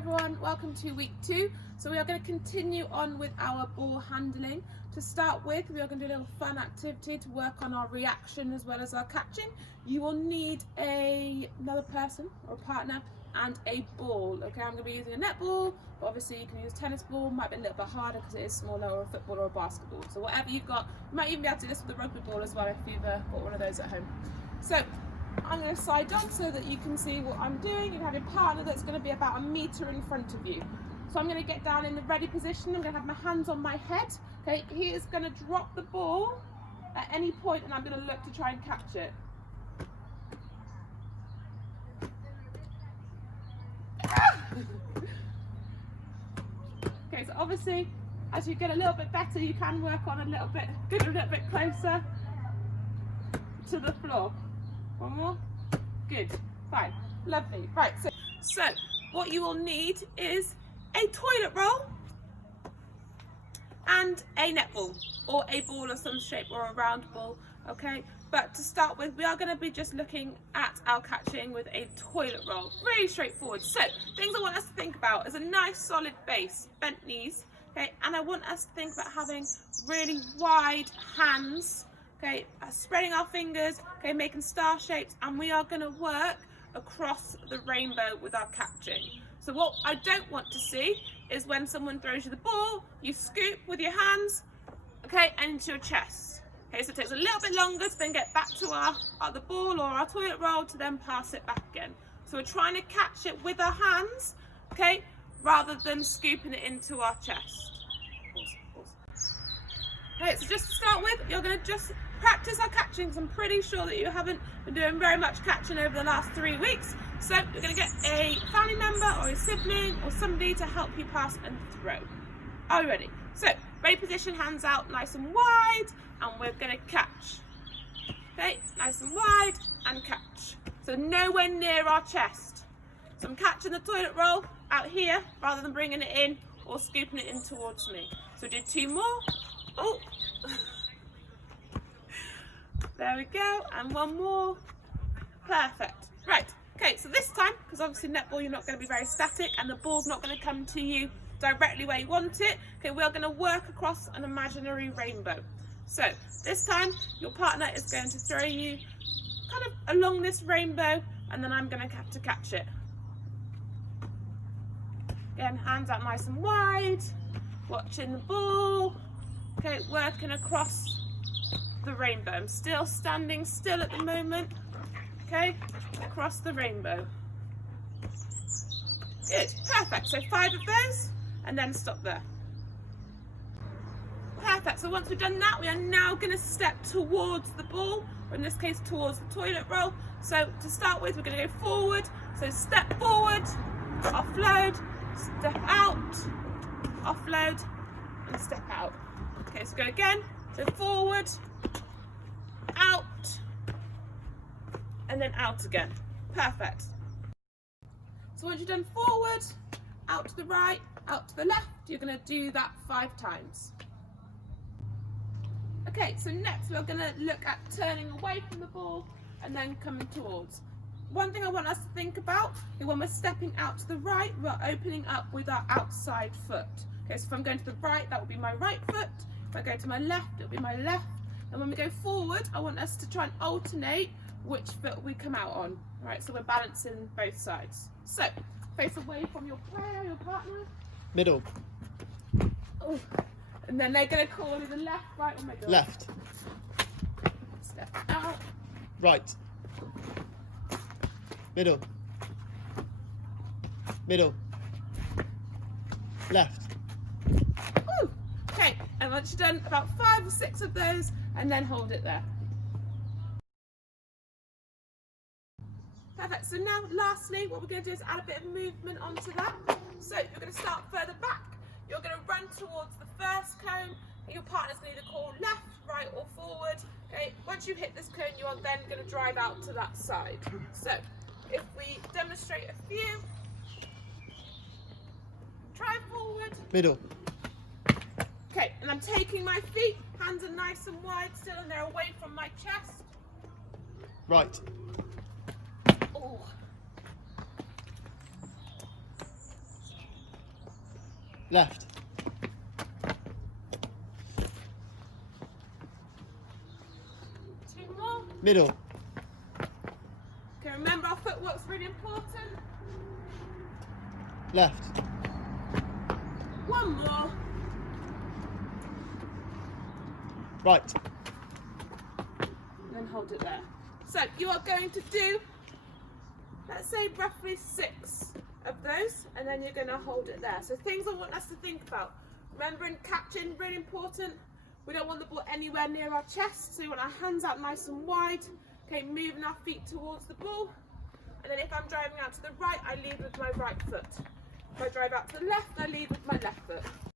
everyone, welcome to week 2. So we are going to continue on with our ball handling. To start with, we are going to do a little fun activity to work on our reaction as well as our catching. You will need another person or a partner and a ball. Okay, I'm going to be using a netball, but obviously you can use tennis ball, might be a little bit harder because it is smaller, or a football or a basketball. So whatever you've got, you might even be able to do this with a rugby ball as well if you've got one of those at home. So I'm going to side on so that you can see what I'm doing. You have your partner that's going to be about 1 metre in front of you. So I'm going to get down in the ready position. I'm going to have my hands on my head. Okay, he is going to drop the ball at any point and I'm going to look to try and catch it. Okay, so obviously as you get a little bit better, you can work on a little bit closer to the floor. One more. Good. Fine. Lovely. Right. So what you will need is a toilet roll and a netball or a ball of some shape or a round ball. Okay. But to start with, we are going to be just looking at our catching with a toilet roll. Really straightforward. So things I want us to think about is a nice solid base, bent knees. Okay. And I want us to think about having really wide hands. Okay, spreading our fingers, okay, making star shapes, and we are going to work across the rainbow with our catching. So what I don't want to see is when someone throws you the ball, you scoop with your hands, okay, and into your chest. Okay, so it takes a little bit longer to then get back to the ball or our toilet roll to then pass it back again. So we're trying to catch it with our hands, okay, rather than scooping it into our chest. Okay, so just to start with, you're going to just practice our catching, because I'm pretty sure that you haven't been doing very much catching over the last 3 weeks. So you're going to get a family member or a sibling or somebody to help you pass and throw. Are you ready? So, ready position, hands out nice and wide, and we're going to catch. Okay, nice and wide and catch. So nowhere near our chest. So I'm catching the toilet roll out here rather than bringing it in or scooping it in towards me. So do 2 more. Oh, there we go, and 1 more. Perfect. Right, okay, so this time, because obviously netball you're not going to be very static and the ball's not going to come to you directly where you want it, okay, we're going to work across an imaginary rainbow. So this time your partner is going to throw you kind of along this rainbow, and then I'm going to have to catch it. Again, hands out nice and wide, watching the ball. Okay, working across the rainbow. I'm still standing still at the moment. Okay, across the rainbow. Good, perfect. So 5 of those, and then stop there. Perfect. So once we've done that, we are now going to step towards the ball, or in this case, towards the toilet roll. So to start with, we're going to go forward. So step forward, offload, step out, offload, and step out. Okay, so go again. So forward, out, and then out again. Perfect. So once you've done forward, out to the right, out to the left, you're going to do that 5 times. Okay, so next we're going to look at turning away from the ball and then coming towards. One thing I want us to think about is when we're stepping out to the right, we're opening up with our outside foot. Okay, so if I'm going to the right, that will be my right foot. If I go to my left, it'll be my left. And when we go forward, I want us to try and alternate which foot we come out on. All right, so we're balancing both sides. So, face away from your player, your partner. Middle. Oh. And then they're going to call either left, right, or middle. Left. Step out. Right. Middle. Middle. Left. Ooh. Okay, and once you've done about 5 or 6 of those, and then hold it there. Perfect. So now, lastly, what we're going to do is add a bit of movement onto that. So you're going to start further back. You're going to run towards the first cone, and your partner's going to either call left, right, or forward. Okay. Once you hit this cone, you are then going to drive out to that side. So if we demonstrate a few, drive forward. Middle. Okay, and I'm taking my feet, hands are nice and wide still, and they're away from my chest. Right. Oh. Left. Two more. Middle. Okay, remember our footwork's really important. Left. One more. Right. And then hold it there. So you are going to do, let's say roughly 6 of those, and then you're going to hold it there. So things I want us to think about. Remember in catching, really important, we don't want the ball anywhere near our chest, so we want our hands out nice and wide. Okay, moving our feet towards the ball. And then if I'm driving out to the right, I lead with my right foot. If I drive out to the left, I lead with my left foot.